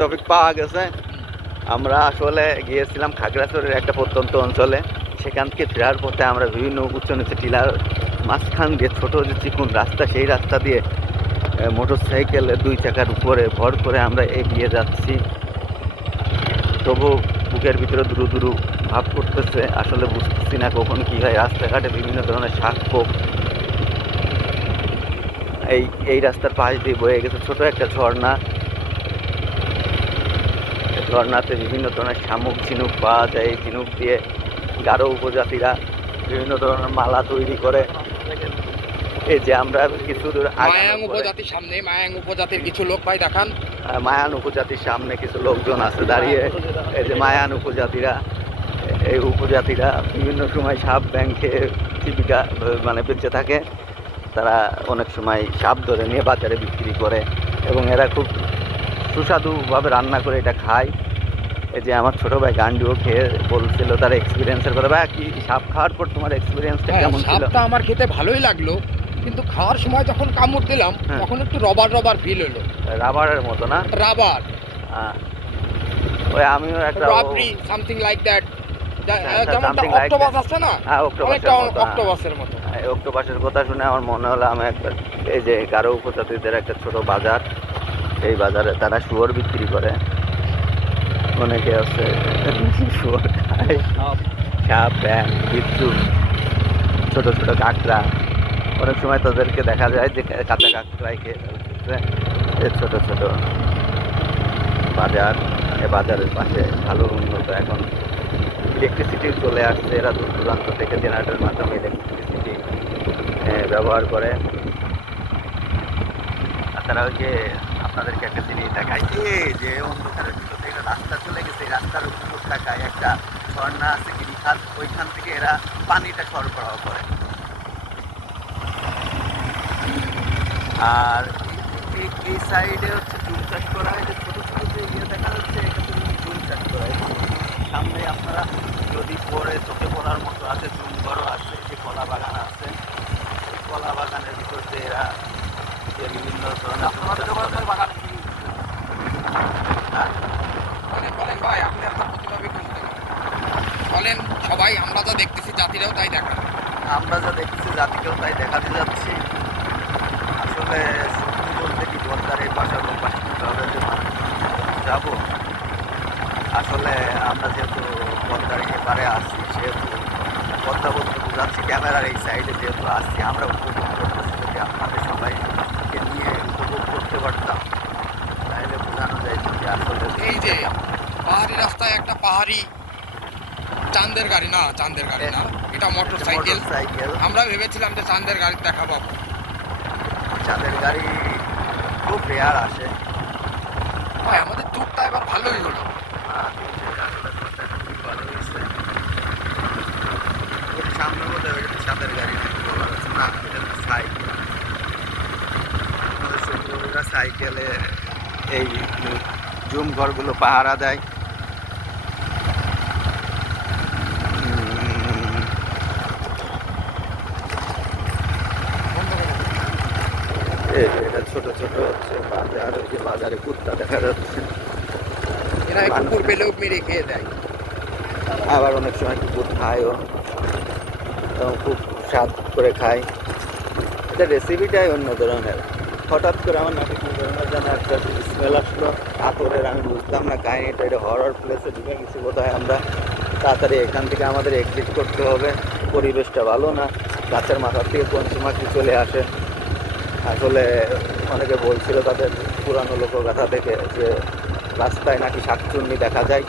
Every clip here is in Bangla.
টপিক পাওয়া গেছে। আমরা আসলে গিয়েছিলাম খাগড়াছড়ির একটা প্রত্যন্ত অঞ্চলে। সেখান থেকে ফেরার পথে আমরা বিভিন্ন উঁচু নিচু টিলার মাঝখান দিয়ে ছোট যে চিকুন রাস্তা, সেই রাস্তা দিয়ে মোটর সাইকেলে 2 চাকার উপরে ভর করে আমরা এগিয়ে যাচ্ছি। তবু বুকের ভিতরে দুরু দুরু ভাব করতেছে, আসলে বুঝতেছি না কখন কী হয়। রাস্তাঘাটে বিভিন্ন ধরনের শাক পোক। এই রাস্তার পাশ দিয়ে বয়ে গেছে ছোট একটা ঝর্ণা। ঝর্ণাতে বিভিন্ন ধরনের শামুক ঝিনুক পাওয়া যায়। এই ঝিনুক দিয়ে গারো উপজাতিরা বিভিন্ন ধরনের মালা তৈরি করে। এই যে আমরা কিছু দূর মায়াং উপজাতির সামনে, মায়াং উপজাতির কিছু লোক ভাই দেখান। মায়ান উপজাতির সামনে কিছু লোকজন আছে দাঁড়িয়ে। এই যে মায়ান উপজাতিরা, এই উপজাতিরা বিভিন্ন সময় সাপ ব্যাংকে জীবিকা মানে বেঁচে থাকে। তারা অনেক সময় সাপ ধরে নিয়ে বাজারে বিক্রি করে এবং এরা খুব সুস্বাদুভাবে রান্না করে এটা খায়। এই যে আমার ছোট ভাই গান্ডুও খেয়ে বলছিল তার এক্সপিরিয়েন্সের কথা। ভাই কি সাপ খাওয়ার পর তোমার এক্সপিরিয়েন্সটা কেমন ছিল? সাপটা আমার খেতে ভালোই লাগলো, কিন্তু খাওয়ার সময় যখন কামড় দিলাম তখন একটু রবার রবার ফিল হলো। রাবারের মতো না? রাবার, ওই আমিও একটা রাবরি সামথিং লাইক দ্যাট। যেমন অক্টোপাস আছে না, অনেকটা অক্টোপাসের মতো। অক্টোপাসের কথা শুনে আমার মনে হলো আমি একবার এই যে গারো উপজাতিদের একটা ছোট বাজার, এই বাজারে তারা শুয়োর বিক্রি করে। অনেকে আছে শুয়োর খায়, সাপ ব্যাং বিচ্ছু ছোট ছোট কাঁকড়া। অনেক সময় তাদেরকে দেখা যায় যে কাঁচা কাঁকড়াই খেয়ে ছোট ছোট বাজার। এই বাজারের পাশে ভালো উন্নত এখন ইলেকট্রিসিটি চলে আসছে। এরা দূর দূরান্ত থেকে জেনারেটরের মাধ্যমে ইলেকট্রিসিটি ব্যবহার করে। আর তারা ওই যে আপনাদেরকে একটা জিনিস দেখায় যে অন্ধকারের ভিতর থেকে রাস্তা চলে গেছে, এই রাস্তার উপর টাকায় একটা ঝর্ণা আছে গিরিখাত, ওইখান থেকে এরা পানিটা সরবরাহ করে। আর এই সাইডে হচ্ছে জুম চাষ করা হয়, যে ছোটো ছোটো যে ইয়ে দেখা যাচ্ছে এটা কিন্তু জুম চাষ করা হয়। সামনে আপনারা যদি পরে চোখে পড়ার মতো আছে, জুম ঘরও আছে, যে কলা বাগান আছে, এই কলা বাগানের ভিতর দিয়ে এরা যে বিভিন্ন ধরনের বাগান বলেন ভাই, আপনি আপনার প্রতিভাবে বলেন। সবাই আমরা যা দেখতেছি জাতিরাও তাই দেখা, আমরা যা দেখতেছি জাতিকেও তাই দেখাতে যাচ্ছি। আসলে সত্যি বলতে কি পদ্মার এই পাশে পাশে হবে যে যাবো। আসলে আমরা যেহেতু পদ্মার এপারে আসছি, সেহেতু পদ্মা বলতে বোঝাচ্ছি ক্যামেরার এই সাইডে যেহেতু আসছি, আমরা উপভোগ করতেছি। যদি আপনাদের সবাইকে নিয়ে উপভোগ করতে পারতাম তাহলে বোঝানো যায় যে আসলে এই যে পাহাড়ি রাস্তায় একটা পাহাড়ি চাঁদের গাড়ি না, চাঁদের গাড়ি না, এটা মোটর সাইকেল। আমরা ভেবেছিলাম যে চাঁদের গাড়ি দেখা পাবো। চাঁদের গাড়ি খুব রেয়ার আসে। ভাই আমাদের ট্যুরটা এবার ভালোই হলো। সামনে মধ্যে চাঁদের গাড়ি বলা যাচ্ছে না, এটা সাইকেল। সাইকেলে এই জুম ঘরগুলো পাহারা দেয়। এটা ছোট ছোট হচ্ছে বাজার, ওই যে বাজারে কুত্তা দেখা যাচ্ছে। এরা কুকুর পেলেও মেরে খেয়ে দেয়। আবার অনেক সময় কুকুর খায়ও, খুব স্বাদ করে খায়। এটা রেসিপিটাই অন্য ধরনের। হঠাৎ করে আমার নাকি কী ধরনের যেন একটা স্মেল আসলো আতরের, আমি বুঝলাম না কাহিনিটা। এটা হরর প্লেসে ঢুকে গেছি বোধ হয় আমরা। তাড়াতাড়ি এখান থেকে আমাদের এক্সিট করতে হবে, পরিবেশটা ভালো না। গাছের মাথার থেকে পঞ্চমাখি চলে আসে। আসলে অনেকে বলছিল তাদের পুরানো লোকগাথা থেকে যে রাস্তায় নাকি শাকচুন্নি দেখা যায়।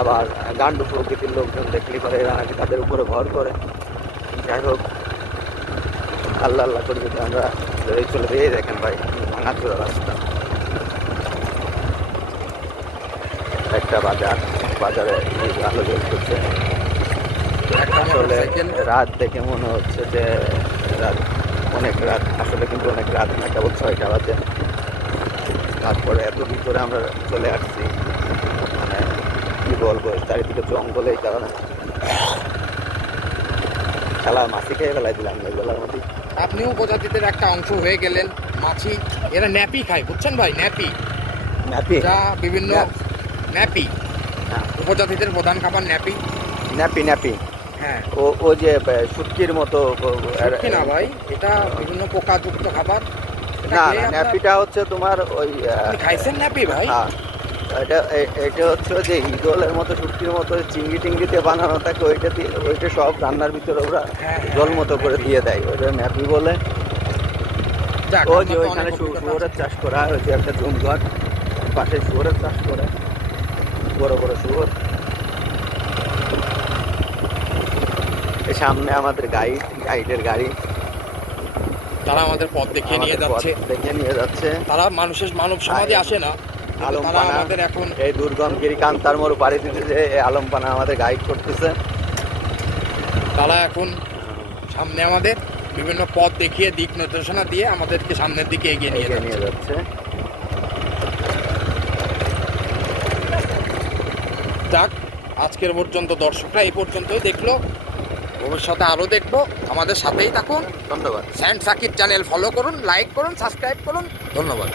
আবার গান্ডু প্রকৃতির লোকজন দেখলে পরে এরা নাকি তাদের উপরে ভর করে। যাই হোক, আল্লাহ আল্লাহ করে যদি আমরা এই চলে দিয়ে দেখেন ভাই ভাঙাচোরা রাস্তা। একটা বাজার, বাজারে আলো জ্বলতেছে। আসলে রাত দেখে মনে হচ্ছে যে রাত, অনেক রাত। আসলে কিন্তু অনেক রাত না, কেবল 6টা বাজে। তারপরে এত ভিতরে আমরা চলে আসছি, মানে কি বলবো, চারিদিকে জঙ্গলে। এই কারণে খেলা মাছি খেয়ে ফেলাই দিলাম এগুলোর মধ্যে। আপনিও উপজাতিদের একটা অংশ হয়ে গেলেন। মাছি এরা ন্যাপি খায়, বুঝছেন ভাই? ন্যাপি ন্যাপি যা বিভিন্ন ন্যাপ। ন্যাপি, হ্যাঁ, উপজাতিদের প্রধান খাবার ন্যাপি। ন্যাপি ন্যাপি হ্যাঁ, ও যে শুটকির মতো শুটকি না ভাই, এটা বিভিন্ন পোকাযুক্ত খাবার। এটা না খেয়ে না, আপনার- ন্যাপিটা হচ্ছে তোমার ওই আপনি খাইছেন ন্যাপি ভাই? হ্যাঁ, এটা হচ্ছে যে ইগলের মতো শুটকির মতো চিংড়ি টিংড়ি দিয়ে বানানো থাকে, ওইটা সব রান্নার ভিতরে ওরা হ্যাঁ, হ্যাঁ, জল মতো করে ন্যাপি। দিয়ে দেয়, ওটা ন্যাপি বলে। যাক, ও আমার যে তো ওইখানে অনেক অভিজ্ঞতা শুয়োরের আছে। চাষ করা হয়, ওই যে একটা জমঘর পাশে শুয়োরের চাষ করে, বড় বড় শুয়োর। এই সামনে আমাদের গাইডের গাড়ি তারা আমাদের পথ দেখিয়ে নিয়ে আমাদের পথ যাচ্ছে। দেখে নিয়ে যাচ্ছে। তারা মানুষের মানব সমাজে আসে না, কিন্তু তারা আলমপানা আমাদের এখন এই দুর্গমগিরি কান্তার মোড় পাড়ি দিতে যে আলমপানা আমাদের গাইড করতেছে। তারা এখন সামনে আমাদের বিভিন্ন পথ দেখিয়ে দিক নির্দেশনা দিয়ে আমাদেরকে সামনের দিকে এগিয়ে নিয়ে এগিয়ে নিয়ে যাচ্ছে। যাচ্ছে। যাক, আজকের পর্যন্ত দর্শকরা এই পর্যন্তই দেখলো, ভবিষ্যতে আরও দেখবো। আমাদের সাথেই থাকুন। ধন্যবাদ। স্যান্ড সাকিব চ্যানেল ফলো করুন, লাইক করুন, সাবস্ক্রাইব করুন। ধন্যবাদ।